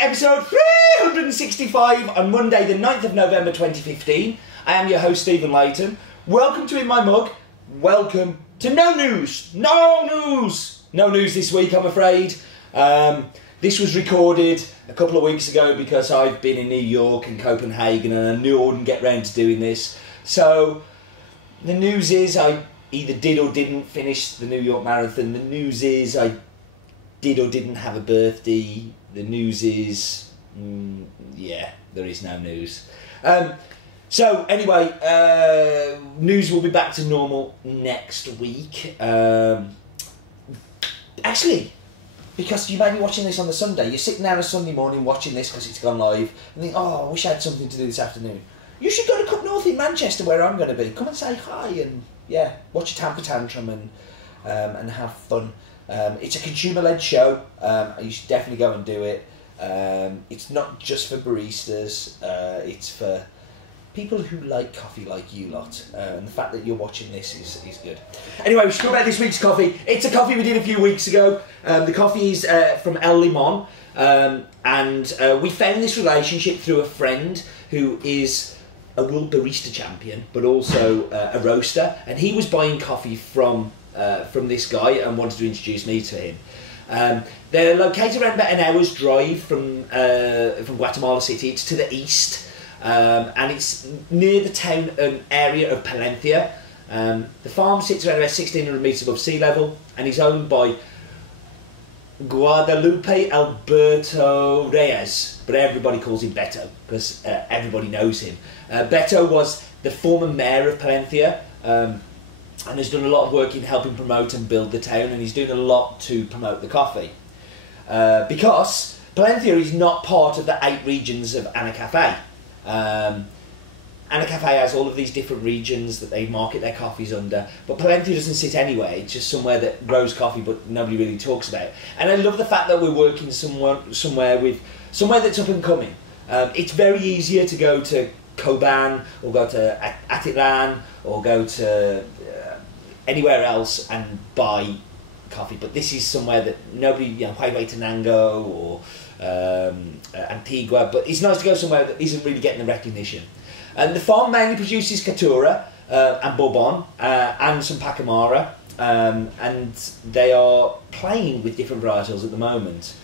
episode 365 on Monday the 9th of November 2015. I am your host Stephen Layton. Welcome to In My Mug. Welcome to no news. No news. No news this week, I'm afraid. This was recorded a couple of weeks ago because I've been in New York and Copenhagen and I knew I wouldn't get round to doing this. So the news is I either did or didn't finish the New York Marathon. The news is I did or didn't have a birthday. The news is, yeah, there is no news. So anyway, news will be back to normal next week. Actually, because you may be watching this on the Sunday, you're sitting down a Sunday morning watching this because it's gone live and think, oh, I wish I had something to do this afternoon. You should go to Cup North in Manchester where I'm going to be. Come and say hi and, yeah, watch a temper tantrum and have fun. It's a consumer-led show. You should definitely go and do it. It's not just for baristas. It's for people who like coffee like you lot. And the fact that you're watching this is good. Anyway, we should talk about this week's coffee. It's a coffee we did a few weeks ago. The coffee is from Limon. And we found this relationship through a friend who is a world barista champion, but also a roaster. And he was buying coffee from this guy and wanted to introduce me to him. They're located around about an hour's drive from Guatemala City. It's to the east, and it's near the town area of Palencia. The farm sits around about 1,600 metres above sea level and is owned by Guadalupe Alberto Reyes, but everybody calls him Beto because everybody knows him. Beto was the former mayor of Palencia, and has done a lot of work in helping promote and build the town, and he's doing a lot to promote the coffee. Because Palencia is not part of the 8 regions of Anacafe. Anacafe has all of these different regions that they market their coffees under, but Palencia doesn't sit anywhere. It's just somewhere that grows coffee but nobody really talks about. And I love the fact that we're working somewhere that's up and coming. It's very easier to go to Coban or go to Atitlan or go to anywhere else and buy coffee, but this is somewhere that nobody, Huehuetenango or Antigua, but it's nice to go somewhere that isn't really getting the recognition. And the farm mainly produces Caturra and Bourbon and some Pacamara, and they are playing with different varietals at the moment,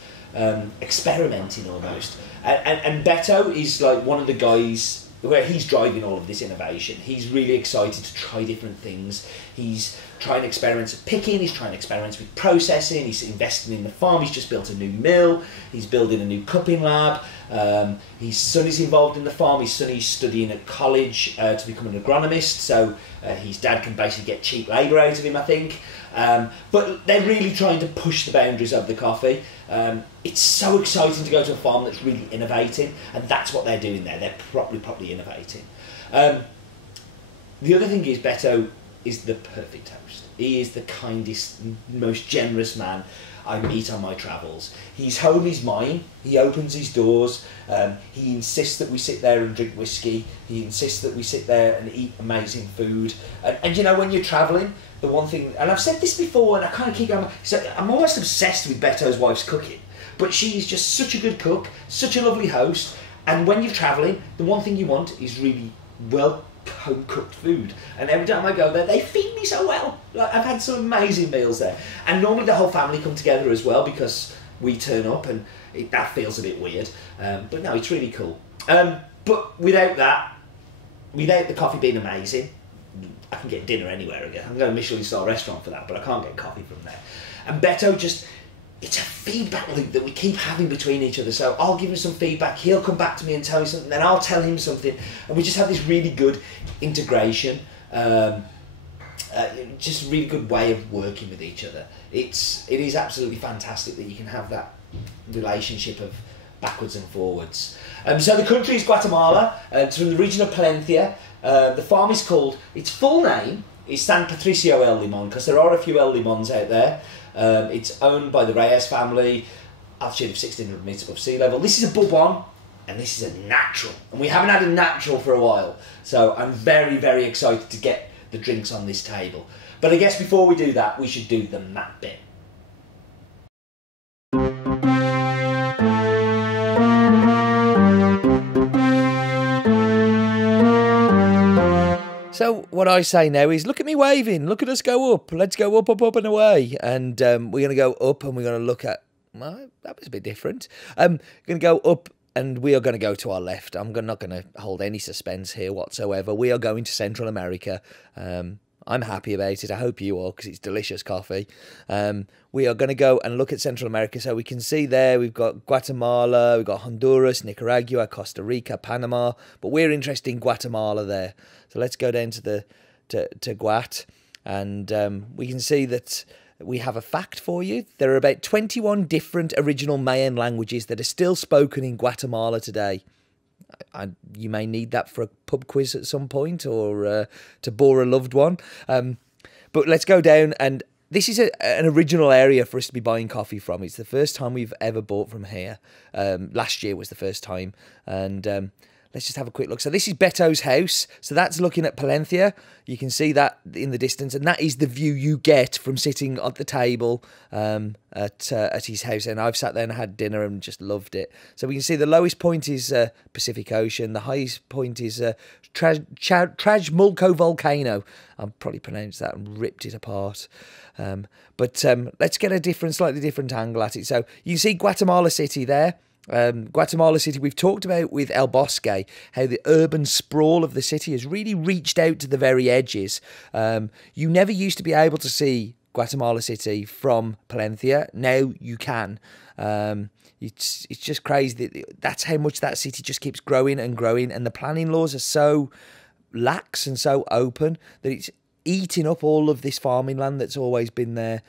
experimenting almost. And Beto is like one of the guys where he's driving all of this innovation. He's really excited to try different things. He's trying experiments at picking, he's trying experiments with processing, he's investing in the farm, he's just built a new mill, he's building a new cupping lab, his son is involved in the farm, his son is studying at college to become an agronomist, so his dad can basically get cheap labour out of him, I think. But they're really trying to push the boundaries of the coffee. It's so exciting to go to a farm that's really innovating, and that's what they're doing there. They're properly innovating. The other thing is Beto is the perfect host. He is the kindest, most generous man I meet on my travels. His home is mine. He opens his doors. He insists that we sit there and drink whiskey. He insists that we sit there and eat amazing food. And you know, when you're travelling, the one thing, and I've said this before, and I kind of keep going, so I'm almost obsessed with Beto's wife's cooking. But she's just such a good cook, such a lovely host. And when you're travelling, the one thing you want is really well home-cooked food. And every time I go there, they feed me so well. Like, I've had some amazing meals there. And normally the whole family come together as well because we turn up and that feels a bit weird. But no, it's really cool. But without that, without the coffee being amazing, I can get dinner anywhere again. I'm going to a Michelin-star restaurant for that, but I can't get coffee from there. And Beto just, it's a feedback loop that we keep having between each other. So I'll give him some feedback, he'll come back to me and tell me something, then I'll tell him something, and we just have this really good integration, just a really good way of working with each other. It is absolutely fantastic that you can have that relationship of backwards and forwards. So the country is Guatemala, it's from the region of Palencia. The farm is called, its full name is San Patricio El Limon, because there are a few El Limons out there. It's owned by the Reyes family, altitude of 1,600 metres above sea level. This is a Bourbon, and this is a natural. And we haven't had a natural for a while. So I'm very, very excited to get the drinks on this table. But I guess before we do that, we should do the map bit. So what I say now is, look at me waving. Look at us go up. Let's go up, up, up and away. And we're going to go up and we're going to look at... Well, that was a bit different. Going to go up and we are going to go to our left. I'm not going to hold any suspense here whatsoever. We are going to Central America. I'm happy about it. I hope you are, because it's delicious coffee. We are going to go and look at Central America. So we can see there we've got Guatemala, we've got Honduras, Nicaragua, Costa Rica, Panama. But we're interested in Guatemala there. So let's go down to Guat. And we can see that we have a fact for you. There are about 21 different original Mayan languages that are still spoken in Guatemala today. You may need that for a pub quiz at some point, or to bore a loved one. But let's go down, and this is an original area for us to be buying coffee from. It's the first time we've ever bought from here. Last year was the first time, and let's just have a quick look. So this is Beto's house. So that's looking at Palencia. You can see that in the distance, and that is the view you get from sitting at the table at his house. And I've sat there and had dinner and just loved it. So we can see the lowest point is Pacific Ocean. The highest point is Trajmulco volcano. I've probably pronounced that and ripped it apart. But let's get a slightly different angle at it. So you see Guatemala City there. Guatemala City, we've talked about with El Bosque, how the urban sprawl of the city has really reached out to the very edges. You never used to be able to see Guatemala City from Palencia. Now you can. It's just crazy. That's how much that city just keeps growing and growing, and the planning laws are so lax and so open that it's eating up all of this farming land that's always been there.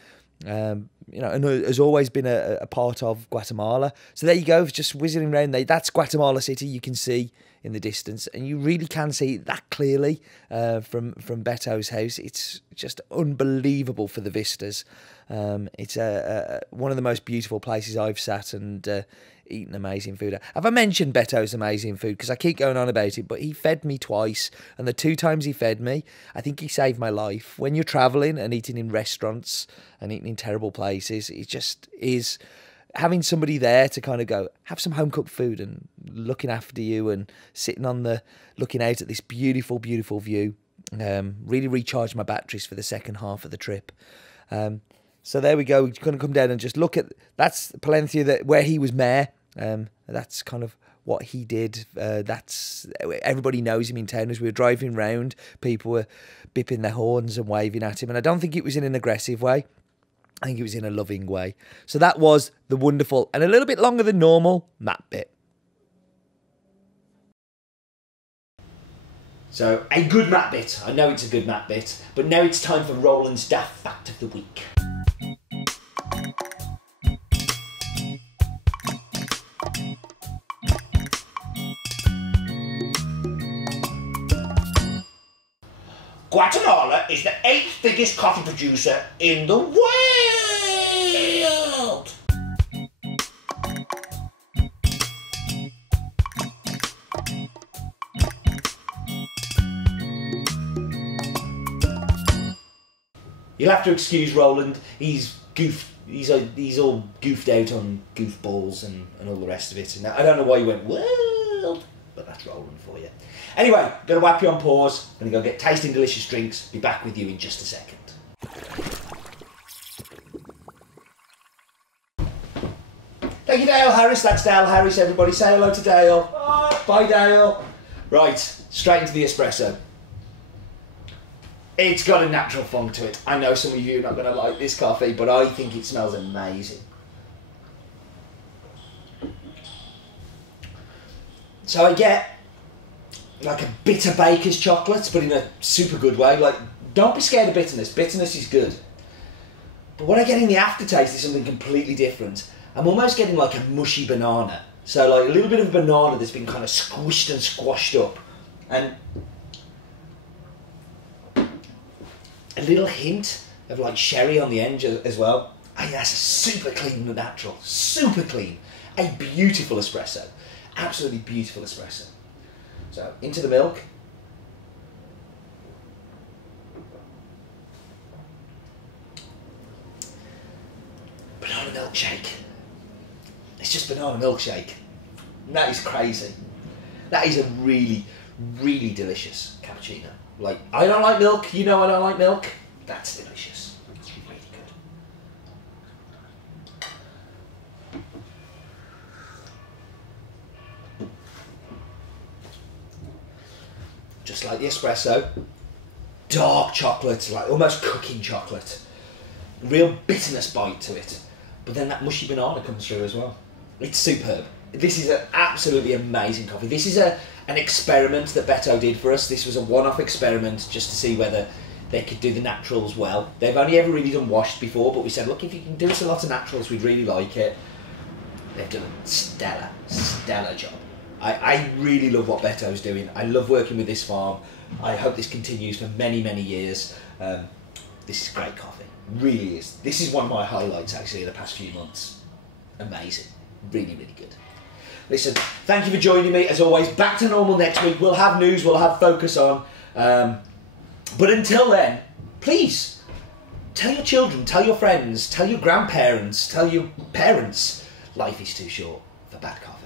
You know, and has always been a part of Guatemala. So there you go, just whizzing around there. That's Guatemala City, you can see in the distance, and you really can see it that clearly from Beto's house. It's just unbelievable for the vistas. It's one of the most beautiful places I've sat and eaten amazing food. Have I mentioned Beto's amazing food? Because I keep going on about it, but he fed me twice, and the 2 times he fed me, I think he saved my life. When you're travelling and eating in restaurants and eating in terrible places, it just is having somebody there to kind of go, have some home-cooked food and looking after you and sitting looking out at this beautiful, beautiful view. Really recharged my batteries for the second half of the trip. So there we go. We're going to come down and just look at, that's Palencia, where he was mayor. That's kind of what he did. Everybody knows him in town. As we were driving round, people were bipping their horns and waving at him. And I don't think it was in an aggressive way. I think it was in a loving way. So that was the wonderful and a little bit longer than normal map bit. So, a good map bit. I know it's a good map bit, but now it's time for Roland's Daft Fact of the Week. Guatemala is the 8th biggest coffee producer in the world. You'll have to excuse Roland. He's all goofed out on goofballs and all the rest of it. And I don't know why you went world, but that's Roland for you. Anyway, going to whap you on pause. Going to go get tasting delicious drinks. Be back with you in just a second. Thank you, Dale Harris. That's Dale Harris. Everybody say hello to Dale. Bye. Bye, Dale. Right, straight into the espresso. It's got a natural funk to it. I know some of you are not going to like this coffee, but I think it smells amazing. So I get like a bitter baker's chocolate, but in a super good way. Like, don't be scared of bitterness. Bitterness is good. But what I get in the aftertaste is something completely different. I'm almost getting like a mushy banana. So like a little bit of banana that's been kind of squished and squashed up. And a little hint of like sherry on the end as well. I mean, that's a super clean and natural. Super clean. A beautiful espresso. Absolutely beautiful espresso. So, into the milk. Banana milkshake. It's just banana milkshake. And that is crazy. That is a really, Really delicious cappuccino. Like, I don't like milk, you know I don't like milk. That's delicious. It's really good. Just like the espresso, dark chocolate, like almost cooking chocolate. Real bitterness bite to it. But then that mushy banana comes through as well. It's superb. This is an absolutely amazing coffee. This is an experiment that Beto did for us. This was a one-off experiment just to see whether they could do the naturals well. They've only ever really done washed before, but we said, look, if you can do us a lot of naturals, we'd really like it. They've done a stellar job. I really love what Beto's doing. I love working with this farm. I hope this continues for many, many years. This is great coffee. Really is. This is one of my highlights, actually, in the past few months. Amazing. Really, really good. Listen, thank you for joining me. As always, back to normal next week. We'll have news, we'll have focus on. But until then, please, tell your children, tell your friends, tell your grandparents, tell your parents, life is too short for bad coffee.